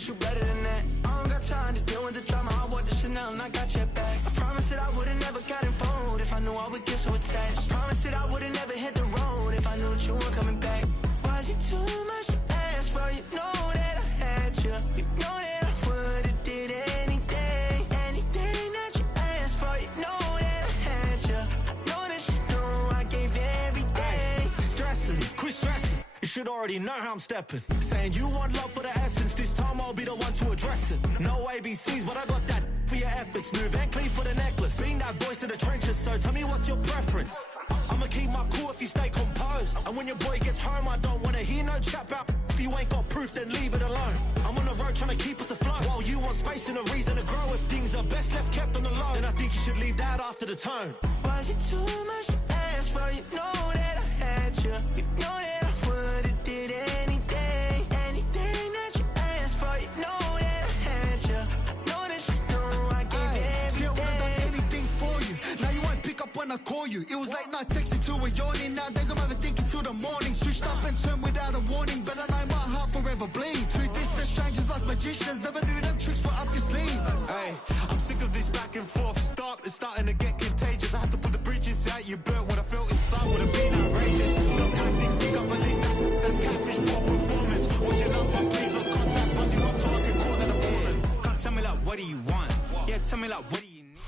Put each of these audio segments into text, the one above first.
that you better than that. I don't got time to deal with the drama. I want the Chanel and I got your back. I promise that I would've never got involved if I knew I would get so attached. I promise that I would've never hit the road if I knew that you weren't coming back. Was it too much to ask for? You know that I had you. You know that I would've did anything, anything that you asked for. You know that I had you. I know that you know I gave everything. Stressing, quit stressing. You should already know how I'm stepping. Saying you want love for the essence. This time I'll be the one to address it. No ABCs, but I got that for your efforts. New Van Cleef for the necklace. Being that voice in the trenches, so tell me what's your preference. I'ma keep my cool if you stay composed. And when your boy gets home, I don't wanna hear no chat about. If you ain't got proof, then leave it alone. I'm on the road trying to keep us afloat. While you want space and a reason to grow. If things are best left kept on the low, then I think you should leave that after the tone. Was it too much to ask for? You know that I had you. You know that I would've did anything, anything that you asked for. You know that I had you. I know that you know I gave everything. See, I would've done anything for you. Now you won't pick up when I call you. It was late night texting till we're yawning. Nowadays I'm overthinking till the morning. Switched up and turned without a warning, but I know my heart forever bleeds. Truth is that strangers like magicians never knew them tricks were up your sleeve. Hey, I'm sick of this back and forth. It's starting to get contagious. I have to put the bridges out you built. What I felt inside would have been outrageous. Stop acting, think I believe that. That's catfish poor performance. What's your number? Please don't contact. Buzz you up so I can call that a woman. Can't tell me like, what do you want? Yeah, tell me like, what do you need?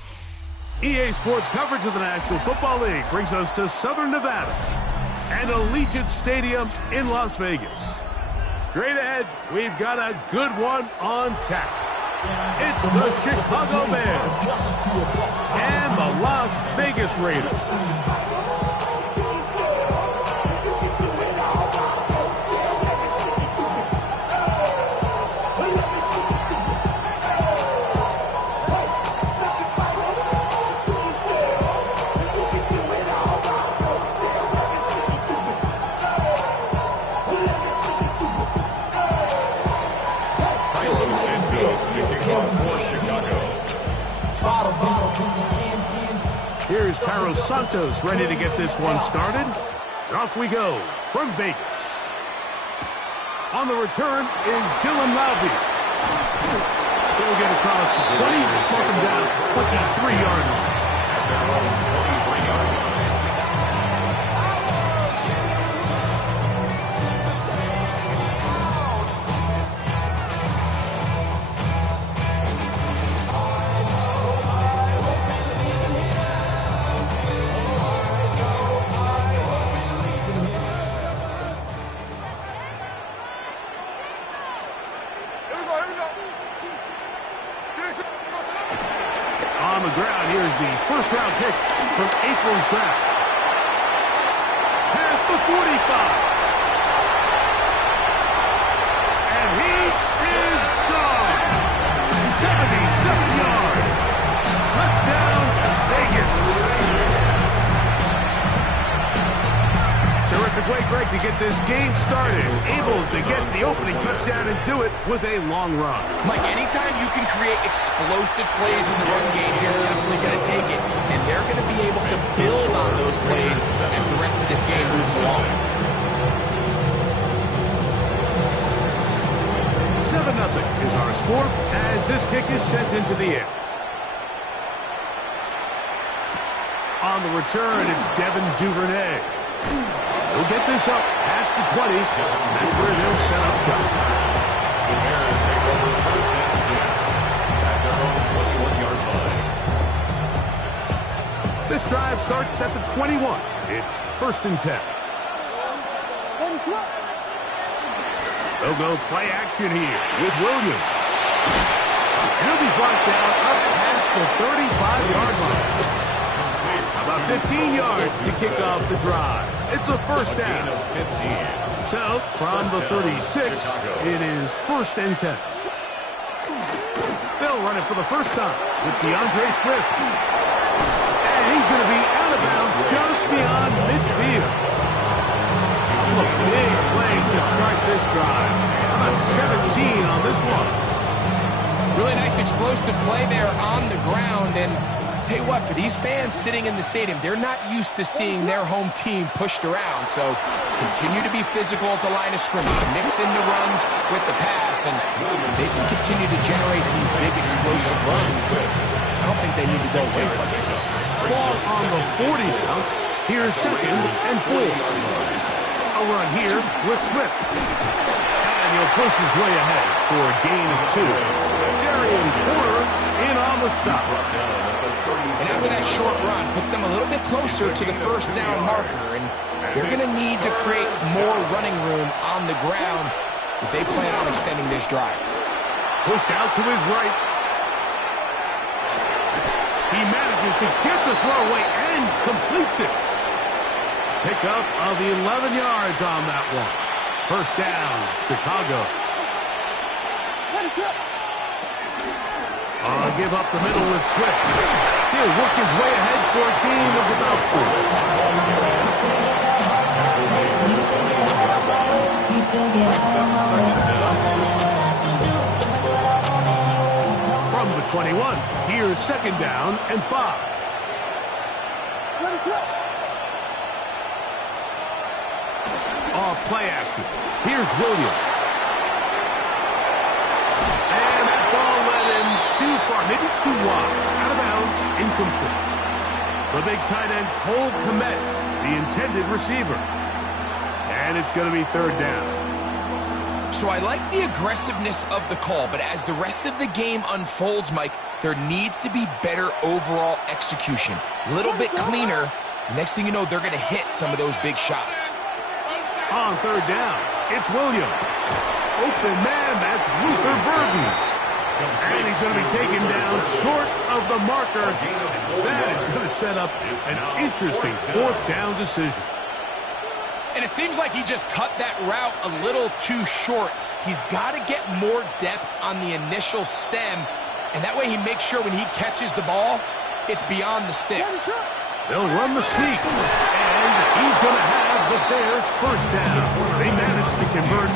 EA Sports coverage of the National Football League brings us to Southern Nevada and Allegiant Stadium in Las Vegas. Straight ahead, we've got a good one on tap. It's the Chicago Bears and the Las Vegas Raiders. Here's Carlos Santos ready to get this one started. And off we go from Vegas. On the return is Dylan Lowby. He'll get across the 20, mark him down at the 23-yard line. At their own 23-yard line. On the ground, here's the first-round pick from April's draft. Past the 45. And he is gone. 77 yards. Touchdown, Vegas. Terrific way, Greg, to get this game started. Able to get the opening touchdown and do it with a long run. Mike, anytime you can create explosive plays in the run game, you're definitely going to take it. And they're going to be able to build on those plays as the rest of this game moves along. 7-0 is our score as this kick is sent into the air. On the return, it's Devin Duvernay. He'll get this up past the 20. That's where they'll set up shop. The Bears take over first and 10 at their own 21-yard line. This drive starts at the 21. It's first and 10. They'll go play action here with Williams. He'll be brought down up past the 35-yard line. About 15 yards to kick off the drive. It's a first down. So, from the 36, it is first and 10. They'll run it for the first time with DeAndre Swift. And he's going to be out of bounds just beyond midfield. A big plays to start this drive. About 17 on this one. Really nice explosive play there on the ground, and tell you what, for these fans sitting in the stadium, they're not used to seeing their home team pushed around. So continue to be physical at the line of scrimmage. Mix in the runs with the pass, and they can continue to generate these big explosive runs. I don't think they need to go away from it. Ball on the 40 now. Here's 2nd and 4. A run here with Smith. And he'll push his way ahead for a gain of 2. Darian Porter in on the stop. And after that short run, puts them a little bit closer to the first down marker. And they're going to need to create more running room on the ground if they plan on extending this drive. Pushed out to his right. He manages to get the throw away and completes it. Pickup of 11 yards on that one. First down, Chicago. Give up the middle with Swift. He'll work his way ahead for a gain of about 4. From the 21, here's 2nd down and 5. Off play action. Here's Williams. And that ball led him too far, maybe too wide. Out of bounds, incomplete. The big tight end, Cole Kmet, the intended receiver. And it's going to be 3rd down. So I like the aggressiveness of the call, but as the rest of the game unfolds, Mike, there needs to be better overall execution. A little bit cleaner. The next thing you know, they're going to hit some of those big shots. On 3rd down, it's Williams. Open man, that's Luther Burdens. And he's going to be taken down short of the marker. That is going to set up an interesting 4th down decision. And it seems like he just cut that route a little too short. He's got to get more depth on the initial stem, and that way he makes sure when he catches the ball, it's beyond the sticks. They'll run the sneak, and he's going to have the Bears' first down. They managed to convert.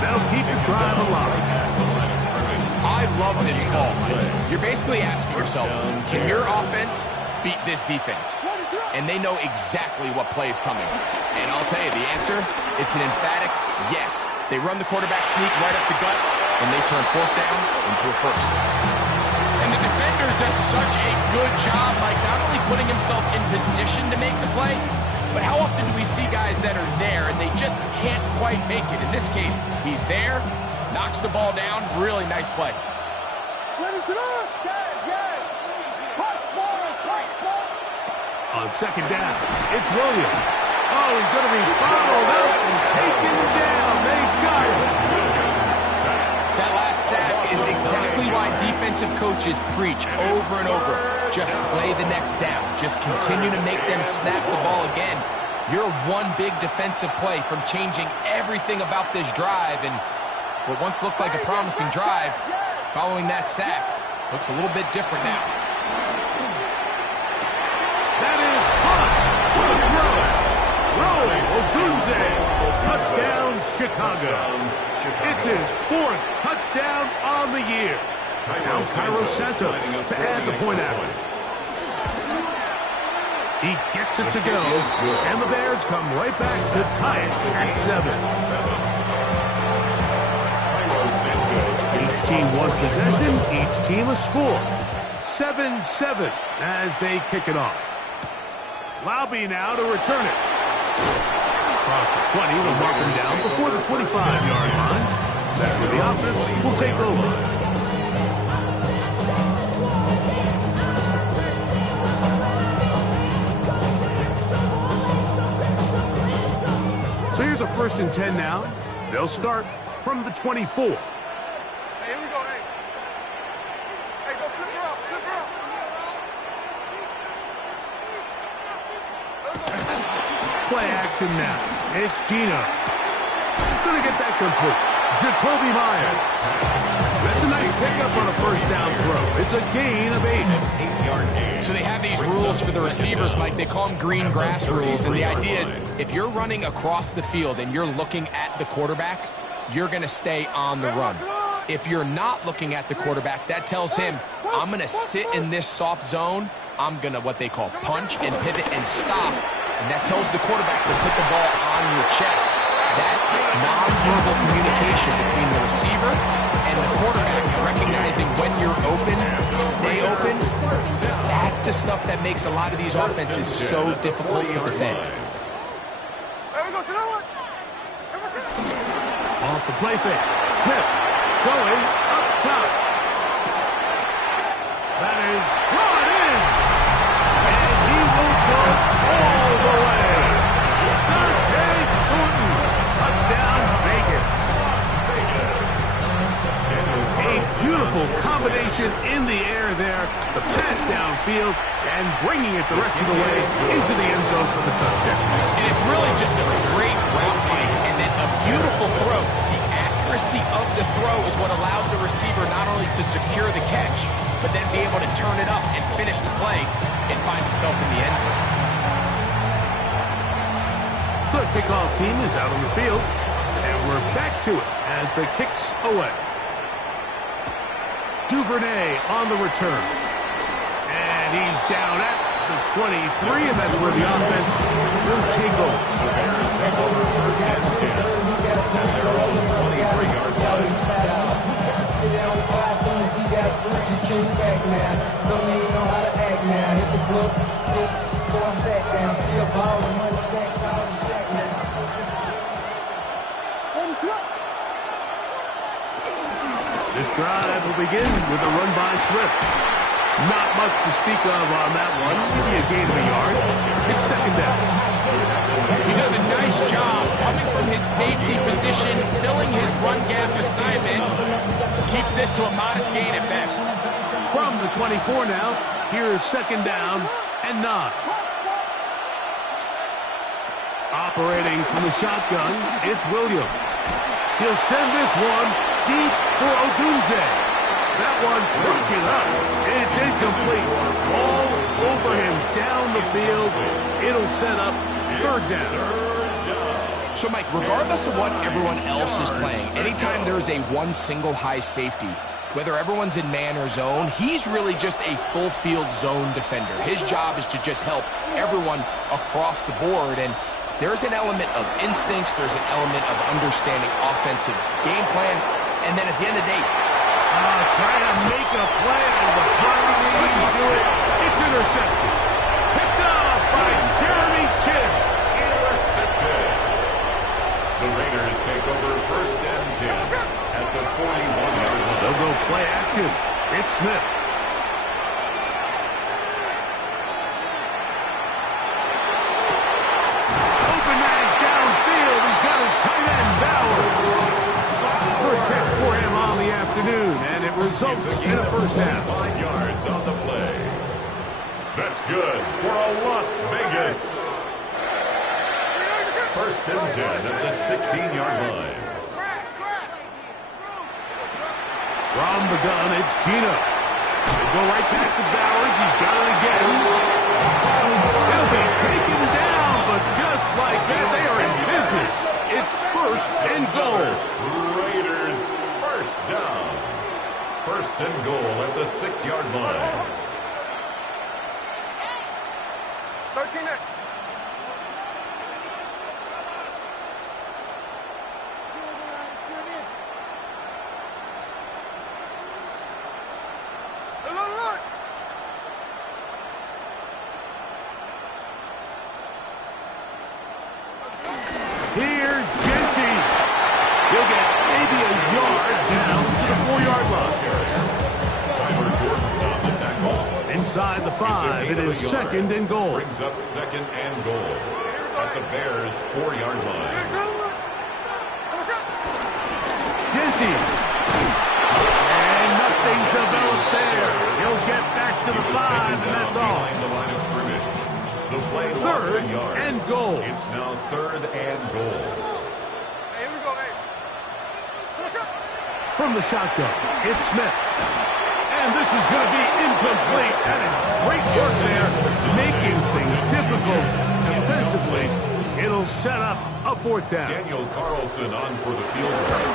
That'll keep the drive alive. I love this call. You're basically asking yourself, can your offense beat this defense? And they know exactly what play is coming. And I'll tell you the answer, it's an emphatic yes. They run the quarterback sneak right up the gut, and they turn 4th down into a 1st. And the defender does such a good job, like not only putting himself in position to make the play, but how often do we see guys that are there and they just can't quite make it? In this case, he's there, knocks the ball down, really nice play. On 2nd down, it's Williams. Oh, he's going to be followed up and taken down. They got him. That last sack is exactly why defensive coaches preach over and over. Just play the next down. Just continue to make them snap the ball again. You're one big defensive play from changing everything about this drive. And what once looked like a promising drive, following that sack, looks a little bit different now. That is hot for the throw. Odunze. Touchdown, Chicago. It's his 4th touchdown on the year. Now Cairo Santos to add the point after. He gets it to go, and the Bears come right back to tie it at 7. Each team one possession, each team a score. 7-7 as they kick it off. Laube now to return it. Across the 20, they'll mark him down before the 25-yard line. That's where the offense will take over. So here's a 1st and 10 now. They'll start from the 24. Play action now. It's Gino. Going to get that complete. Jacoby Myers. That's a nice pickup on a 1st down throw. It's a gain of 8. 8-yard gain. So they have these rules for the receivers, Mike. They call them green grass rules. And the idea is if you're running across the field and you're looking at the quarterback, you're going to stay on the run. If you're not looking at the quarterback, that tells him, I'm going to sit in this soft zone. I'm going to what they call punch and pivot and stop. And that tells the quarterback to put the ball on your chest. That non-verbal communication between the receiver and the quarterback, recognizing when you're open, stay open, that's the stuff that makes a lot of these offenses so difficult to defend. Off the play fake. Smith going up top. That is brought in. And he will go all the way. Dante Thornton. Touchdown, Vegas. A beautiful combination in the air there. The pass downfield and bringing it the rest of the way into the end zone for the touchdown. And it's really just a great route fight and then a beautiful throw. The accuracy of the throw is what allowed the receiver not only to secure the catch, but then be able to turn it up and finish the play and find himself in the end zone. The kickoff team is out on the field, and we're back to it as the kick's away. Duvernay on the return. And he's down at the 23, and that's where the offense will take over. The Bears take over first and 10 at their own 23-yard line. This drive will begin with a run by Swift. Not much to speak of on that one. Maybe a gain of a yard. It's second down. He does a nice job coming from his safety position, filling his run gap assignment. Keeps this to a modest gain at best. From the 24 now, here's second down and 9. Operating from the shotgun, it's Williams. He'll send this one deep for Odunze. That one broken up. It's incomplete. All over him down the field. It'll set up third down. So, Mike, regardless of what everyone else is playing, anytime there's a one single high safety, whether everyone's in man or zone, he's really just a full field zone defender. His job is to just help everyone across the board. And there's an element of instincts. There's an element of understanding offensive game plan. And then at the end of the day, trying to make a play out of the Jeremy couldn't do it. It's intercepted. Picked off by Jeremy Chin. Intercepted. The Raiders take over first and 10 at the 41-yard line. They'll go play action. It's Smith. Open man downfield. He's got his tight end Bowers. First catch for him on the afternoon, and it results in a first down. 5 yards on the play. That's good for a Las Vegas. First and 10 at the 16-yard line. From the gun, it's Gino. They go right back to Bowers. He's got it again. He'll be taken down, but just like that, they are in business. It's first and goal. Raiders first down. First and goal at the 6-yard line. 13 next. Here's Genty. He'll get maybe a yard down to the 4-yard line. Inside the 5, it is second and goal. Brings up second and goal at the Bears' 4-yard line. Genty. And nothing developed there. He'll get back to the 5, and that's all. Behind the line of scrimmage. The play lost Third a yard. and goal. It's now third and goal. Hey, here we go, hey. From the shotgun, it's Smith. And this is going to be incomplete. That is great work there, making things difficult defensively. It'll set up a fourth down. Daniel Carlson on for the field goal.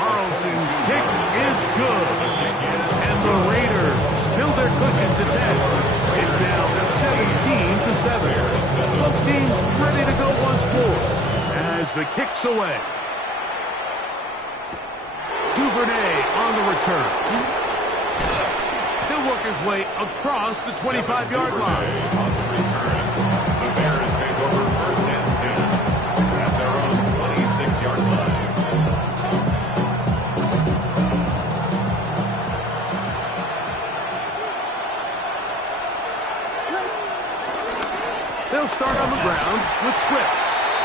Carlson's kick is good. And the Raiders build their cushions to 10. It's now 17-7. Both teams ready to go once more as the kick's away. Duvernay on the return. He'll work his way across the 25-yard line. On the return, the Bears take over first and 10 at their own 26-yard line. They'll start on the ground with Swift.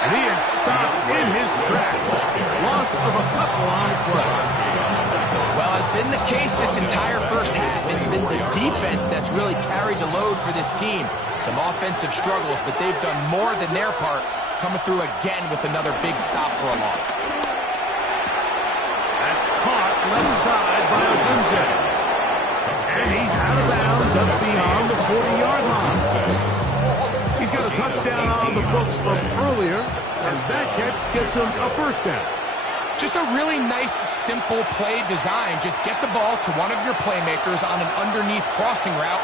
And he is stopped in his tracks. Loss of a couple on the play. Well, it's been the case this entire first half. It's been the defense that's really carried the load for this team. Some offensive struggles, but they've done more than their part, coming through again with another big stop for a loss. That's caught left side by Odunze. And he's out of bounds up beyond the 40-yard line. He's got a touchdown on the books from earlier, as that catch gets him a first down. Just a really nice, simple play design. Just get the ball to one of your playmakers on an underneath crossing route,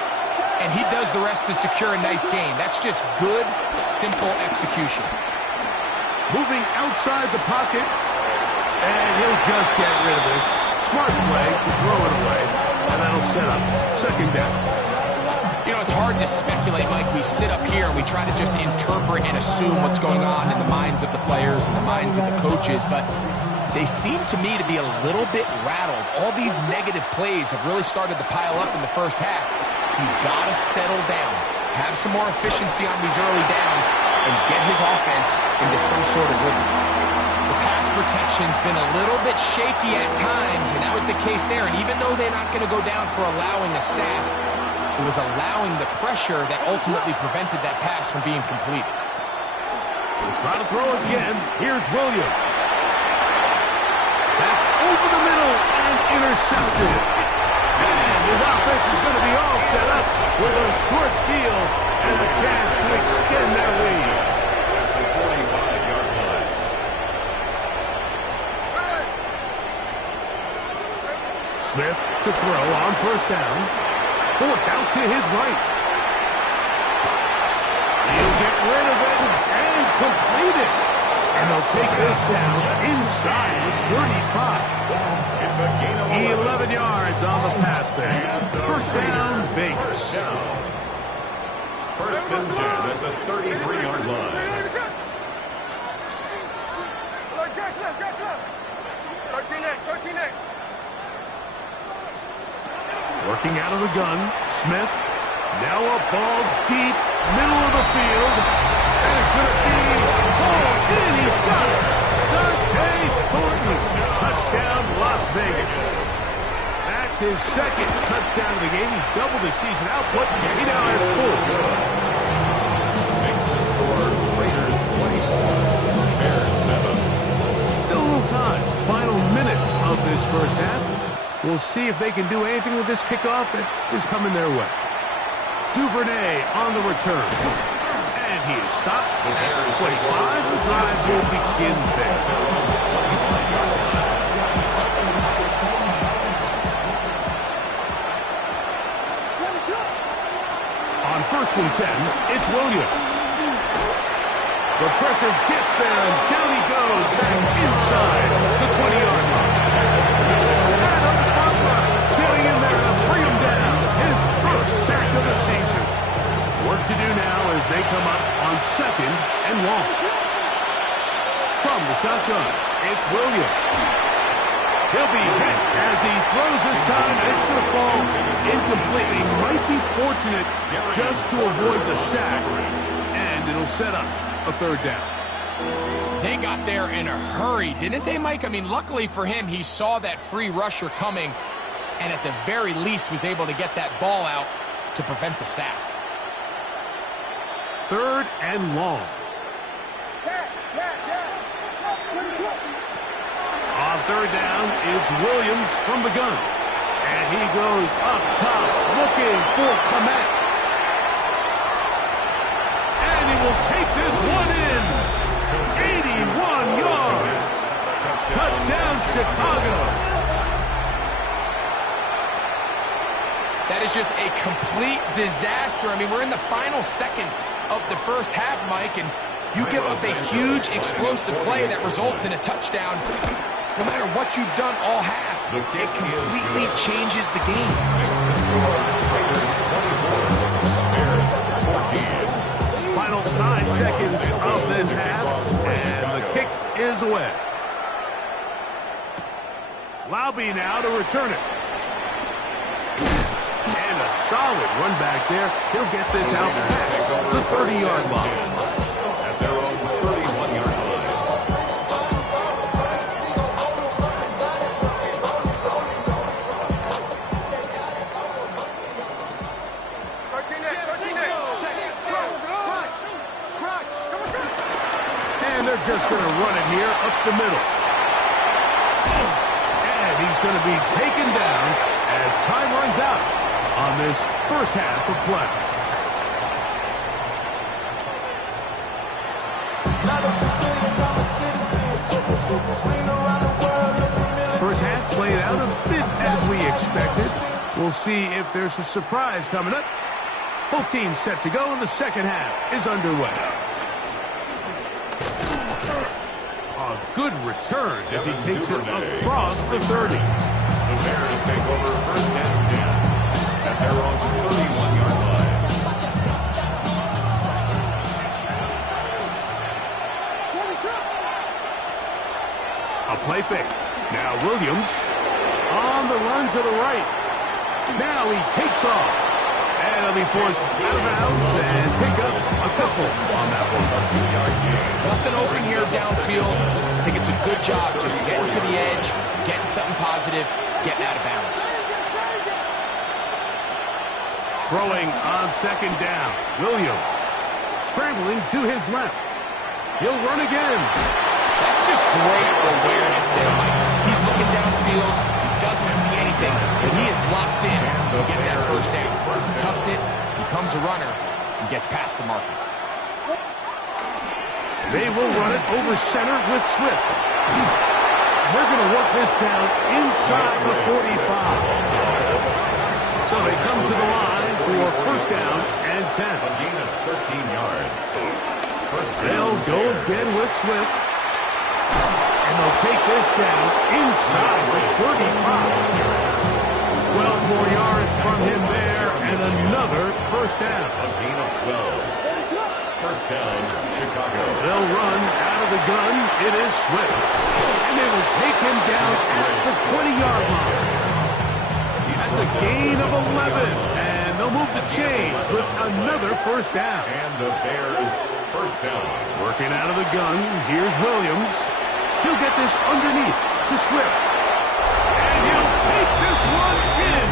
and he does the rest to secure a nice gain. That's just good, simple execution. Moving outside the pocket, and he'll just get rid of this. Smart play to throw it away, and that'll set up second down. You know, it's hard to speculate, Mike. We sit up here and we try to just interpret and assume what's going on in the minds of the players and the minds of the coaches, but they seem to me to be a little bit rattled. All these negative plays have really started to pile up in the first half. He's got to settle down, have some more efficiency on these early downs, and get his offense into some sort of rhythm. The pass protection's been a little bit shaky at times, and that was the case there. And even though they're not going to go down for allowing a sack, it was allowing the pressure that ultimately prevented that pass from being completed. We'll try to throw again. Here's Williams. That's over the middle and intercepted. And his offense is going to be all set up with a short field and a chance to extend their lead. At the 45-yard line. Smith to throw on first down. Forced out to his right. He'll get rid of it and complete it. And they'll take this down inside the 35. It's a gain of 11 yards on the pass there. First down, Vegas. First and 10 at the 33-yard line. 13-8. Working out of the gun, Smith. Now a ball deep, middle of the field. And it's going to be hauled in. He's got it. Dante Thornton. Touchdown, Las Vegas. That's his second touchdown of the game. He's doubled his season output. He now has 4. Makes the score Raiders 24, Bears 7. Still a little time. Final minute of this first half. We'll see if they can do anything with this kickoff that is coming their way. Duvernay on the return. And he is stopped at 25. The drive will begin there. On first and 10, it's Williams. The pressure gets there, and down he goes back inside the 20-yard line. Getting in there to bring him down. His first sack of the season. Work to do now as they come up on second and long. From the shotgun, it's Williams. He'll be hit as he throws this time, and it's going to fall incomplete. He might be fortunate just to avoid the sack, and it'll set up a third down. They got there in a hurry, didn't they, Mike? I mean, luckily for him, he saw that free rusher coming, and at the very least was able to get that ball out to prevent the sack. Third and long. On third down, it's Williams from the gun. And he goes up top, looking for Komet. And he will take this one in. 81 yards. Touchdown, Chicago. That is just a complete disaster. I mean, we're in the final seconds of the first half, Mike, and you give up a huge explosive play that results in a touchdown. No matter what you've done all half, it completely changes the game. Final 9 seconds of this half, and the kick is away. Laube now to return it. And a solid run back there. He'll get this out past the 30-yard line. At their own 31-yard line. And they're just going to run it here up the middle. And he's going to be taken down as time runs out on this first half of play. First half played out a bit as we expected. We'll see if there's a surprise coming up. Both teams set to go, and the second half is underway. A good return as he takes it across the 30. The Bears take over first and 10 at their own 31-yard line. A play fake. Now Williams on the run to the right. Now he takes off. And he'll be forced out of bounds and pick up a couple on that one. Nothing open here downfield. I think it's a good job just getting to the edge, getting something positive, getting out of bounds. Throwing on second down. Williams scrambling to his left. He'll run again. That's just great awareness there, Mike. He's looking downfield. He doesn't see anything, and he is locked in to get that first down. Tucks it, becomes a runner, and gets past the marker. They will run it over center with Swift. We're going to work this down inside the 45. So they come to the line for first down and 10. A gain of 13 yards. They'll go again with Swift. And they'll take this down inside the 35. 12 more yards from him there, and another first down. A gain of 12. First down, Chicago. They'll run out of the gun. It is Swift. And they will take him down at the 20-yard line. That's a gain of 11. And they'll move the chains with another first down. And the Bears first down. Working out of the gun. Here's Williams. He'll get this underneath to Swift. And he'll take this one in.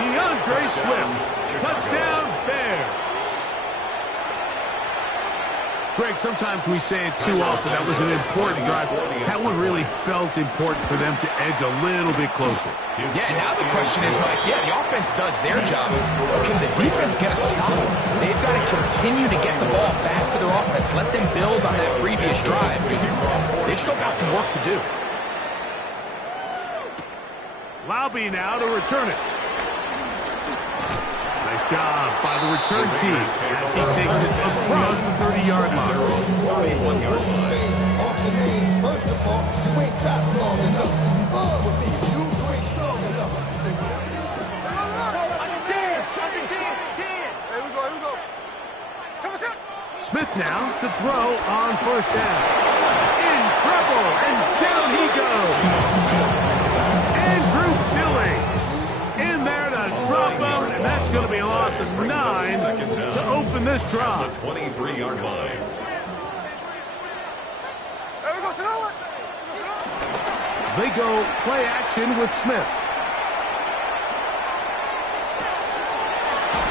DeAndre Swift. Touchdown, Bears. Greg, sometimes we say it too often. That was an important drive. That one really felt important for them to edge a little bit closer. Yeah, now the question is, Mike, yeah, the offense does their job. But can the defense get a stop? They've got to continue to get the ball back to their offense. Let them build on that previous drive. They've still got some work to do. Laube now to return it. Nice job by the return team as he takes it across the 30-yard line. 31-yard line. First of all, you ain't got long enough. Would be you ain't strong enough. Here we go. Smith now to throw on first down. In trouble, and down he goes. Andrew Billings in there to drop him, and that's going to be a loss of 9 to open this drive. The 23-yard line. They go play action with Smith.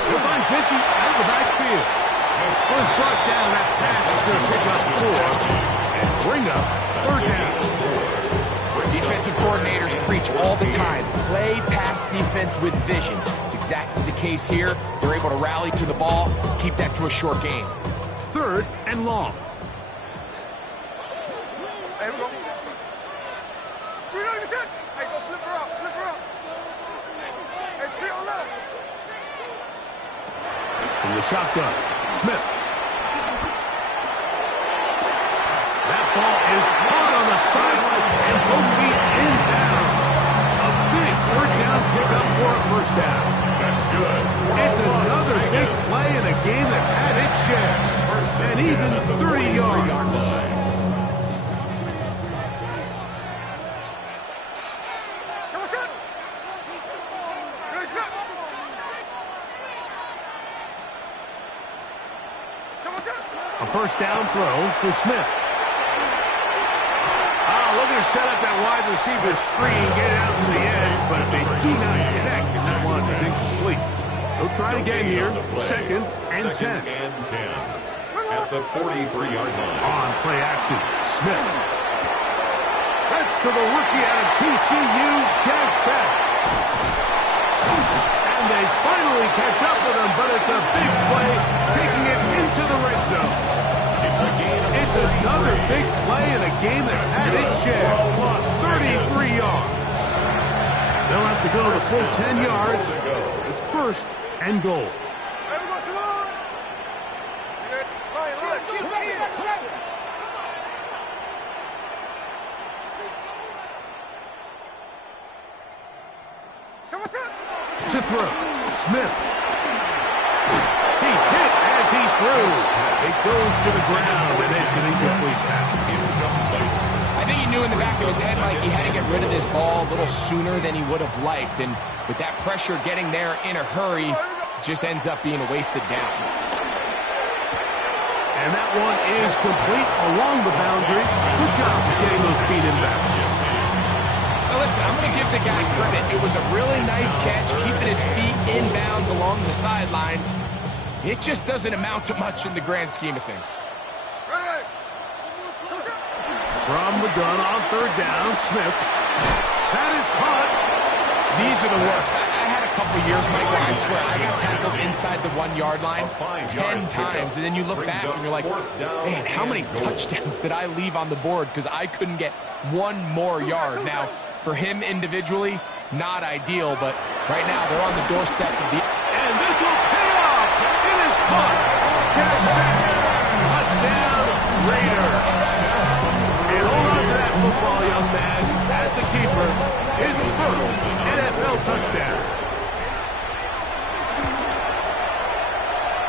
They'll find Gentry out of the backfield. First brought down, that pass is going to pick up 4 and bring up third down. Defensive coordinators preach all the time. Play pass defense with vision. It's exactly the case here. They're able to rally to the ball, keep that to a short game. Third and long. Here we go. Hey, go flip her up. Hey, 3 on left. from the shotgun. Smith. That ball is caught on the sideline and both feet inbounds. A big third down pickup for a first down. That's good. It's another big play in a game that's had its share. And even 30 yards. A first down throw for Smith. Looking to set up that wide receiver screen, get it out to the edge, but they do not connect, and that one is incomplete. They'll try it again here. Second and 10. Second and 10 at the 43-yard line. On play action, Smith. That's to the rookie out of TCU, Jack Best. And they finally catch up with him, but it's a big play, taking it into the red zone. It's another big play in a game that's had its share. 33 yards. They'll have to go the full 10 yards. It's first and goal. To throw, Smith. He's hit as he throws. It goes to the ground, and it's an incomplete pass. I think he knew in the back of his head, Mike, he had to get rid of this ball a little sooner than he would have liked. And with that pressure getting there in a hurry, it just ends up being a wasted down. And that one is complete along the boundary. Good job getting those feet in bounds. Now listen, I'm going to give the guy credit. It was a really nice catch, keeping his feet in bounds along the sidelines. It just doesn't amount to much in the grand scheme of things. From the gun on third down, Smith. That is caught. These are the worst. I had a couple of years, Mike, where I swear I got tackled inside the 1-yard line 10 times, and then you look back and you're like, man, how many touchdowns did I leave on the board because I couldn't get one more yard? Now, for him individually, not ideal, but right now they're on the doorstep of the... And this will pay off. It is caught. Touchdown, Raiders. And hold on to that football, young man. That's a keeper. His first NFL touchdown.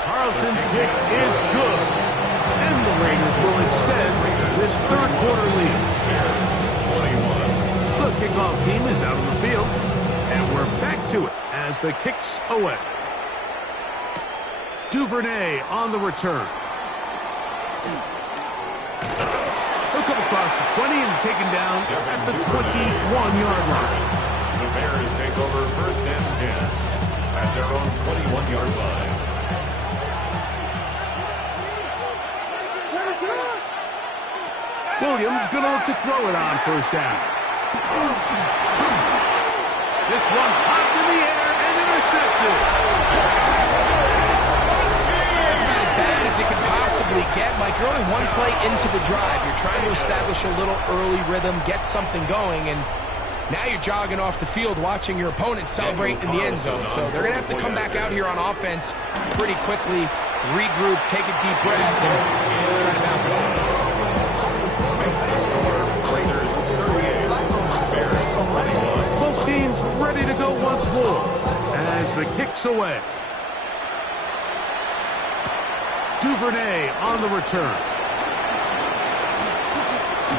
Carlson's kick is good. And the Raiders will extend this third quarter lead. The kickoff team is out on the field. And we're back to it as the kick's away. Duvernay on the return. He'll come across the 20 and taken down at the 21-yard line. The Bears take over first and 10 at their own 21-yard line. Williams going to look to throw it on first down. This one popped in the air and intercepted. It's not as bad as it can possibly get. Mike, you're only one play into the drive. You're trying to establish a little early rhythm, get something going, and now you're jogging off the field watching your opponent celebrate in the end zone. So they're going to have to come back out here on offense pretty quickly, regroup, take a deep breath, and try to bounce back. Both teams ready to go once more as the kick's away. Duvernay on the return.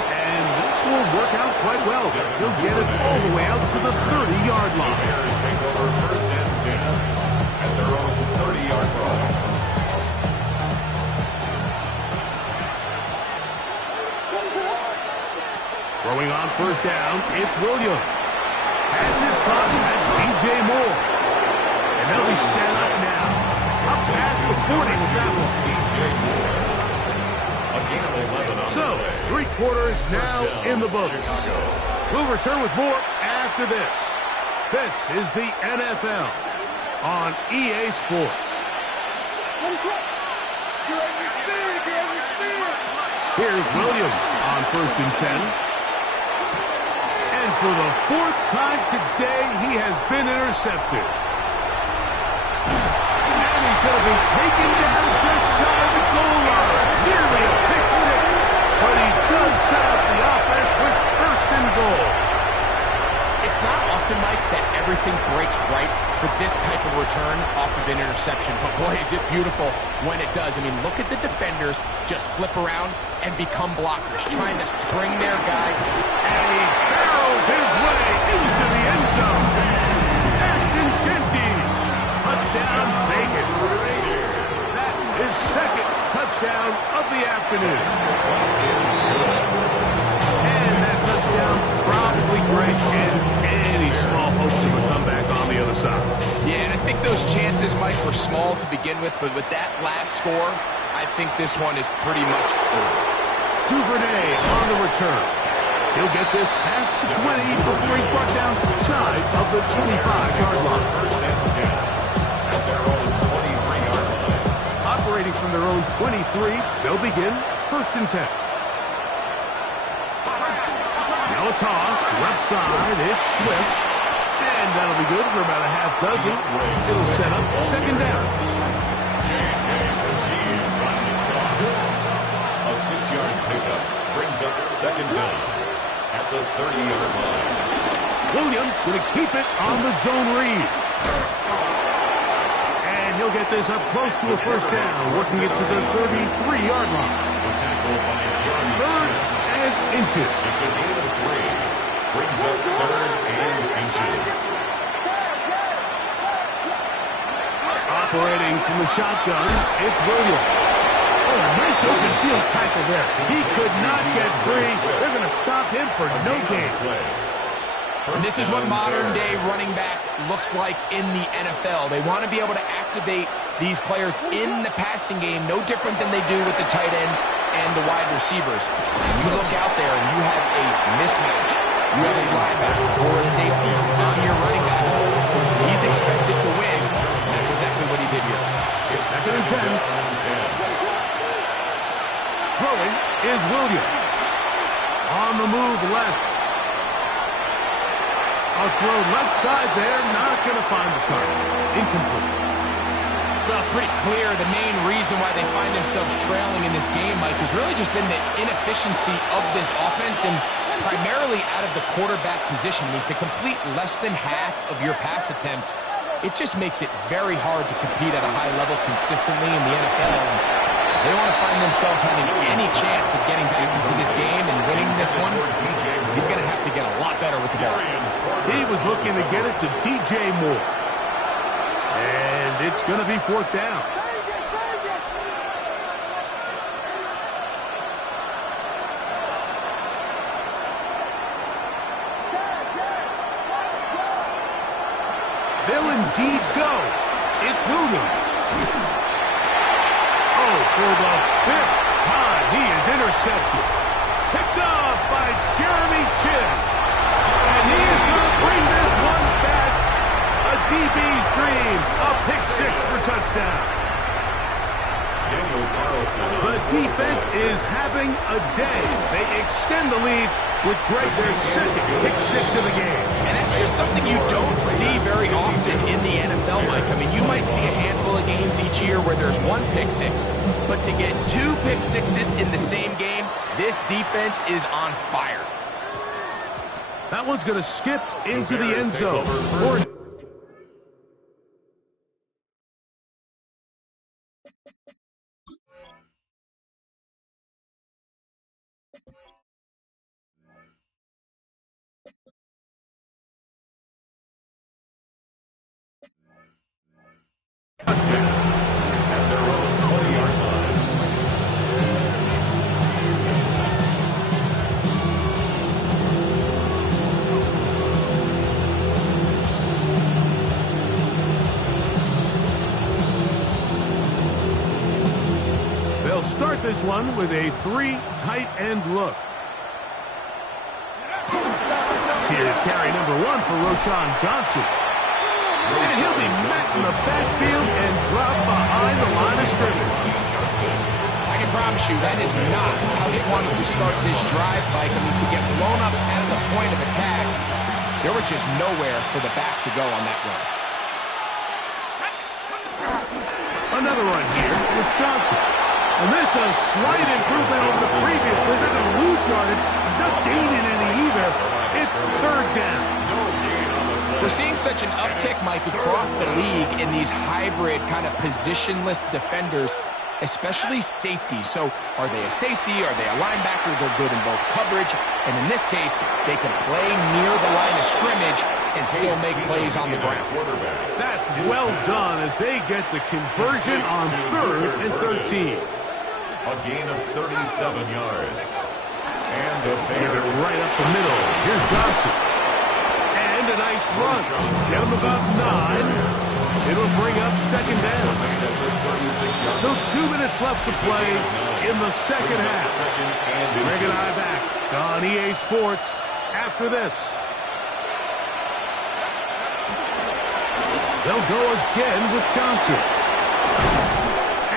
And this will work out quite well. He'll get it all the way out to the 30-yard line. The Bears take over first and 10 at their own 30-yard line. Throwing on first down, it's Williams. Has his caught at DJ Moore. And they'll be set up now. Up past the 40 with that one. So, 3 quarters now in the books. We'll return with more after this. This is the NFL on EA Sports. Here's Williams on first and 10. And for the 4th time today, he has been intercepted. And he's going to be taken down just shy of the goal line. Nearly a pick six, but he does set up the offense with first and goal. It's not often, Mike, that everything breaks right for this type of return off of an interception. But boy, is it beautiful when it does. I mean, look at the defenders just flip around and become blockers, trying to spring their guy. And he barrels his way into the end zone. Ashton Genty, touchdown Vegas. That is second touchdown of the afternoon. And that touchdown probably, Greg, ends any small hopes of a comeback on the other side. Yeah, and I think those chances, Mike, were small to begin with, but with that last score, I think this one is pretty much over. Duvernay on the return. He'll get this past the 20 before he's brought down shy of the 25-yard line. First and 10 at their own 23-yard line. Operating from their own 23, they'll begin first and 10. Now a toss, left side, it's Swift. And that'll be good for about a half dozen. It'll set up second down. A 6-yard pickup brings up second down at the 30-yard line. Williams going to keep it on the zone read. And he'll get this up close to a first down, working it to the 33-yard line. Third and inches. It's a gain of 3. Brings up third and inches. Operating from the shotgun, it's Williams. Oh, nice open field tackle there. He could not get free. They're going to stop him for no gain. And this is what modern-day running back looks like in the NFL. They want to be able to activate these players in the passing game, no different than they do with the tight ends and the wide receivers. You look out there and you have a mismatch. You have a linebacker or a safety on your running back. He's expected to win, and that's exactly what he did here. Second and 10. Throwing is Williams. On the move left. A throw left side there, not going to find the target. Incomplete. Well, it's pretty clear the main reason why they find themselves trailing in this game, Mike, has really just been the inefficiency of this offense and primarily out of the quarterback position. I mean, to complete less than half of your pass attempts, it just makes it very hard to compete at a high level consistently in the NFL. And they want to find themselves having any chance of getting back into this game and winning this one. He's going to have to get a lot better with the ball. He was looking to get it to DJ Moore. And it's going to be fourth down. They'll indeed go. It's Williams. Oh, for the fifth time, he is intercepted. Picked off by Jeremy Chinn. And he is going to bring this one back. A DB's dream. A pick six for touchdown. The defense is having a day. They extend the lead with Greg, their second pick six of the game. And that's just something you don't see very often in the NFL, Mike. I mean, you might see a handful of games each year where there's one pick six. But to get two pick sixes in the same game, this defense is on fire. That one's going to skip into the end zone. At their own 20-yard line. They'll start this one with a three tight end look. Here's carry number one for Roschon Johnson. And he'll be met in the backfield and dropped behind the line of scrimmage. I can promise you that is not how they wanted to start this drive, Mike. I mean, to get blown up at the point of attack, there was just nowhere for the back to go on that run. Another run here with Johnson. And this is a slight improvement over the previous play. They're going to lose yardage. He's not gaining any either. It's third down. We're seeing such an uptick, Mike, across the league in these hybrid kind of positionless defenders, especially safety. So are they a safety? Are they a linebacker? They're good in both coverage. And in this case, they can play near the line of scrimmage and still make plays on the ground. That's well done as they get the conversion on 3rd and 13. A gain of 37 yards. And the Bears right up the middle. Here's Johnson. And a nice run. Get him about 9. It'll bring up 2nd down. So 2 minutes left to play in the second half. Greg and I back on EA Sports after this. They'll go again with Johnson.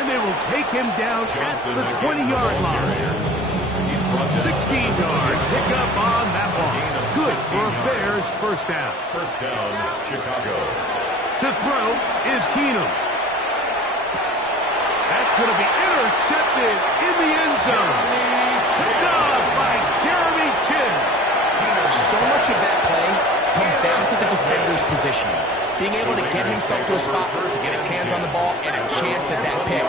And they will take him down at the 20-yard line. 16-yard pickup on that one. Good for a Bears first down. First down, Chicago. To throw is Keenum. That's going to be intercepted in the end zone. Picked off by Jeremy Chin. So much of that play comes down to the defender's positioning. Being able to get himself to a spot, to get his hands on the ball, and a chance at that pick.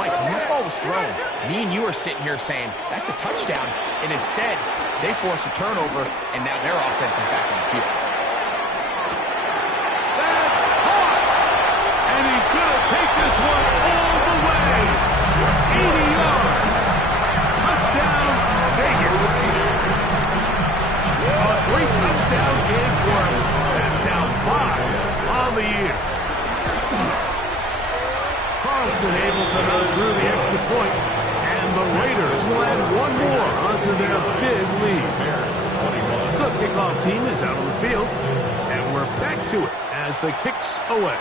Mike, when that ball was thrown, me and you are sitting here saying, that's a touchdown. And instead, they force a turnover, and now their offense is back on the field. That's caught! And he's going to take this one all the way. 80 yards. Touchdown, Vegas. A great touchdown game for him. That's now 5 on the year. Carlson able to run through the extra point, and the Raiders will add one more onto their big lead. The kickoff team is out on the field, and we're back to it as the kicks away.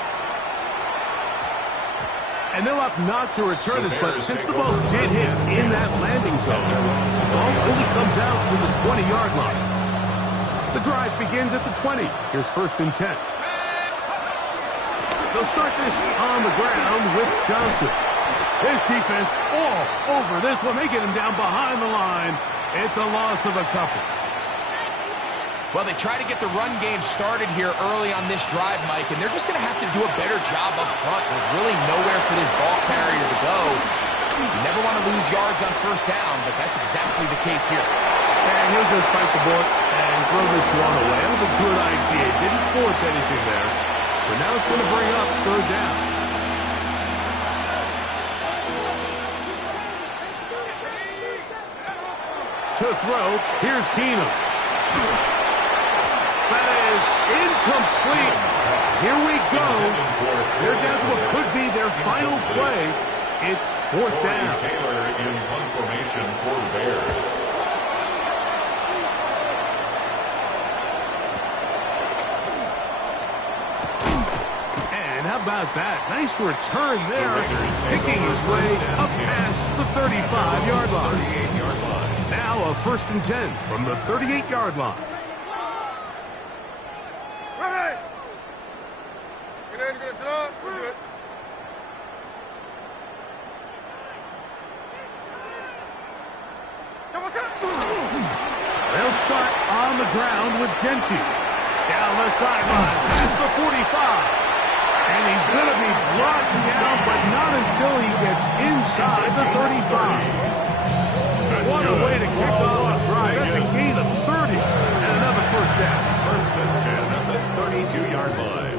And they'll opt not to return this, but since the ball did hit in that landing zone, the ball only comes out to the 20-yard line. The drive begins at the 20. Here's 1st and 10. They'll start this on the ground with Johnson. His defense all over this one. They get him down behind the line. It's a loss of a couple. Well, they try to get the run game started here early on this drive, Mike, and they're just going to have to do a better job up front. There's really nowhere for this ball carrier to go. You never want to lose yards on 1st down, but that's exactly the case here. And he'll just bite the bullet and throw this one away. That was a good idea. Didn't force anything there. But now it's going to bring up 3rd down. To throw, here's Keenum. That is incomplete. Here we go. They're down to what could be their final play. It's 4th down. Taylor in punt formation for the Bears. How about that? Nice return there. Picking his way up past the 35-yard line. Now a 1st and 10 from the 38-yard line. Ready! Get in, get it, sit up. Do it. They'll start on the ground with Genchi. Down the sideline, past the 45. And he's going to be brought down, but not until he gets inside the 35. What a way to kick off a drive. That's a gain of 30 and another 1st down. 1st and 10 at the 32-yard line.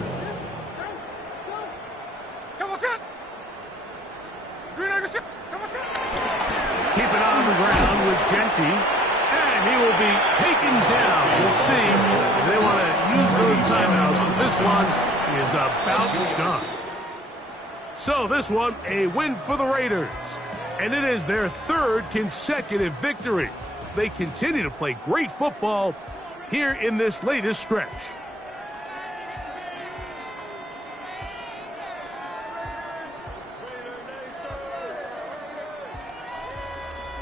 Keep it on the ground with Genchi. And he will be taken down. We'll see if they want to use those timeouts. This one is about done. So this one, a win for the Raiders. And it is their 3rd consecutive victory. They continue to play great football here in this latest stretch.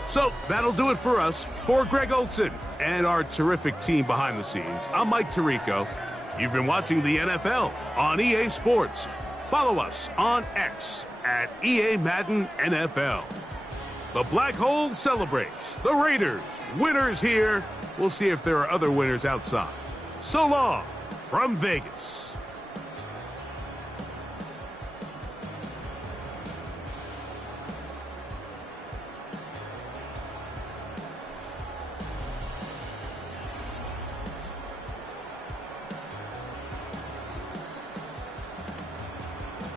So that'll do it for us. For Greg Olson and our terrific team behind the scenes, I'm Mike Tirico. You've been watching the NFL on EA Sports. Follow us on X at EA Madden NFL. The black hole celebrates. The Raiders, winners here. We'll see if there are other winners outside. So long from Vegas.